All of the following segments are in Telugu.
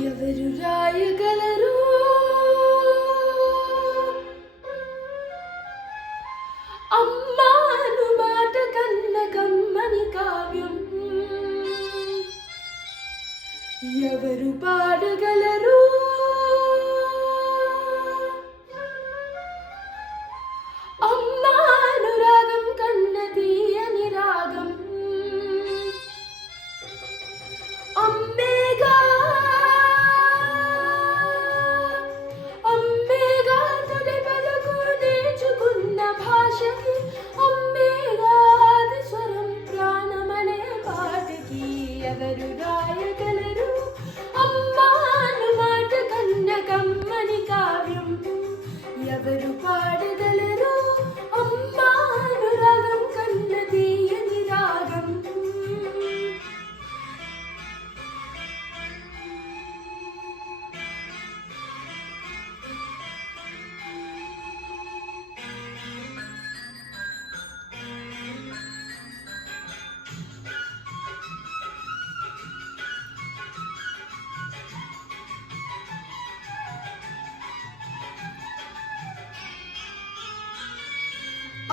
ఎవరు రాయగలరు అమ్మాను మాట కన్న కమ్మని కావ్యం? ఎవరు పాడగలరు అమ్మాను రాగం కన్న తీయని రాగం? అమ్మేగా అమ్మేగా తొలి పలుకు నేర్చుకున్న భాషకి, అమ్మేగా ఆది స్వరం ప్రాణమనే పాటకి. ఎవరు రాయగలరు అమ్మాను మాట కన్న కమ్మని కావ్యం? ఎవరు పాడగలరు అమ్మాను రాగం కన్న తీయని రాగం?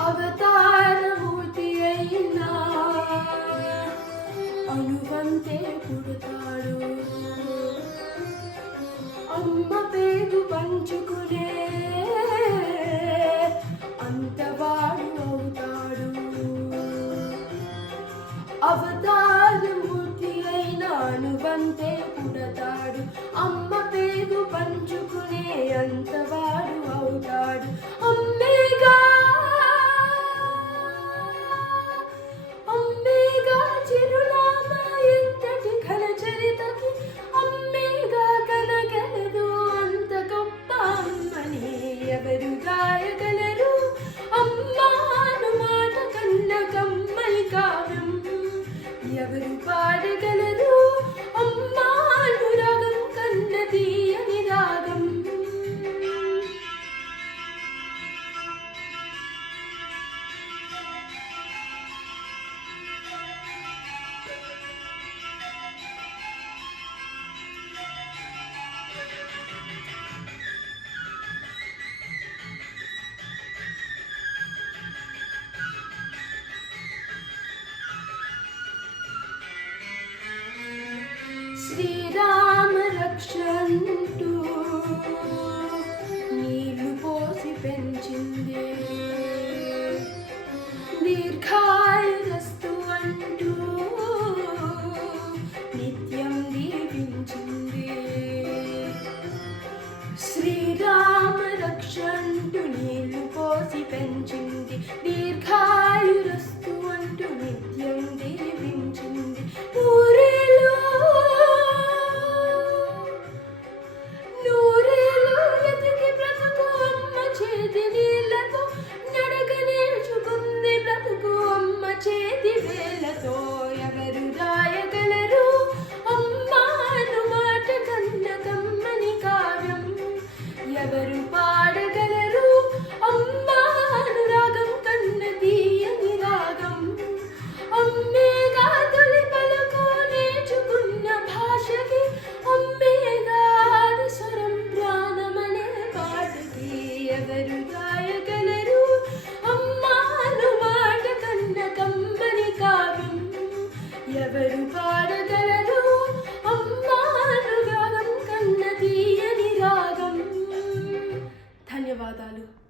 అవతారమూర్తి అయినా అనువంతే పుడతాడు, అమ్మ పేరు పంచుకునే అంతవాడు అవుతాడు. అవతారమూర్తి అయినా అనువంతే పుడతాడు, అమ్మ పేరు పంచుకునే అంతవాడు అవుతాడు. అమ్మేగా చిరునామా ఎంతటి ఘన చరితకి, అమ్మేగా కనగలదు అంత గొప్ప అమ్మని. ఎవరు రాయగలరు అమ్మాను మాట కన్న కమ్మని కావ్యం? ఎవరు పాడగలరు అమ్మాను రాగం కన్న తీయని రాగం? శ్రీరామ రక్షంటూ నీళ్లు పోసి పెంచింది, దీర్ఘాయురస్తు అంటూ నిత్యం దీవించింది. శ్రీరామ రక్షంటూ నీళ్లు పోసి పెంచింది, దీర్ఘాయురస్తు అంటూ నిత్యం దీవించింది. నూరేళ్ళు ఎదిగి బ్రతుకు అమ్మ చేతి నీళ్ళతో, నడక నేర్చుకుంది బ్రతుకు అమ్మ చేతి వేళ్ళతో. ఎవరు రాయగలరు అమ్మాను మాట కన్న కమ్మని కావ్యం? ఎవరు పాడగలరు అమ్మాను రాగం కన్న తీయని రాగం? అమ్మేగా తొలి పలుకు నేర్చుకున్న భాషకి, అమ్మేగా ఆది స్వరం ప్రాణమనే పాటకి. ఎవరు రాయగలరు అమ్మాను మాట కన్న కమ్మని కావ్యం? ఎవరు పాడగలరు